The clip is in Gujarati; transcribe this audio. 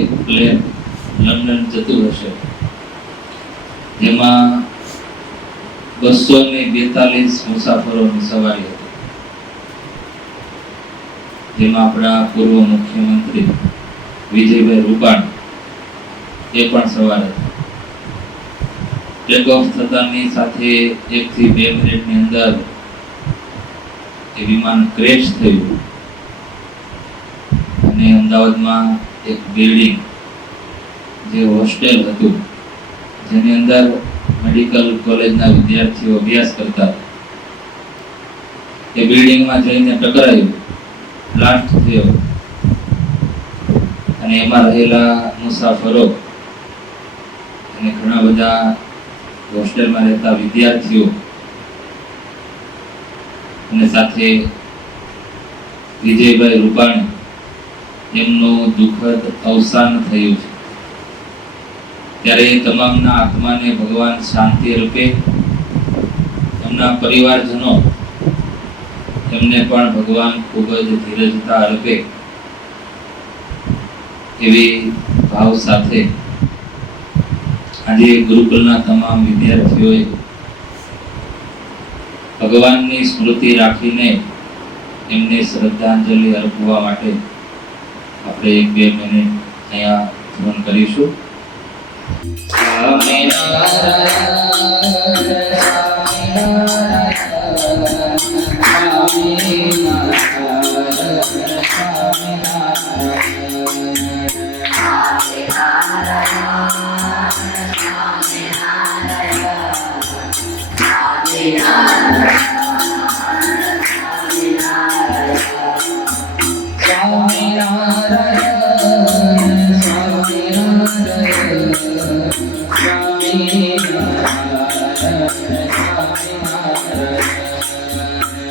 એક પ્લેન લંડન જતું હશે, જેમાં 242 મુસાફરોની સવારી હતી, જેમાં આપણા પૂર્વ મુખ્યમંત્રી વિજયભાઈ રૂપાણી એ પણ સવાર હતા. ટેક ઓફ થતાની સાથે 1 થી 2 મિનિટની અંદર એ વિમાન ક્રેશ થયું અને અમદાવાદમાં એક બિલ્ડિંગ જે હોસ્ટેલ હતું, જેની અંદર મેડિકલ કોલેજના વિદ્યાર્થીઓ અભ્યાસ કરતા હતા, એ બિલ્ડિંગમાં જઈને ટકરાયું, બ્લાસ્ટ થયો અને એમાં રહેલા મુસાફરો અને ઘણા બધા હોસ્ટેલમાં રહેતા વિદ્યાર્થીઓ અને સાથે વિજયભાઈ રૂપાણી એમનું દુઃખદ અવસાન થયું છે. ત્યારે તમામના આત્માને ભગવાન શાંતિ રૂપે, એમના પરિવારજનો એમને પણ ભગવાન ખૂબ જ ધીરજતા રૂપે એવી ભાવ સાથે આજે ગુરુકુલના તમામ વિદ્યાર્થીઓએ ભગવાનની સ્મૃતિ રાખીને એમને શ્રદ્ધાંજલિ અર્પવા માટે આપણે 1-2 મિનિટ અહીંયા ધ્યાન કરીશું.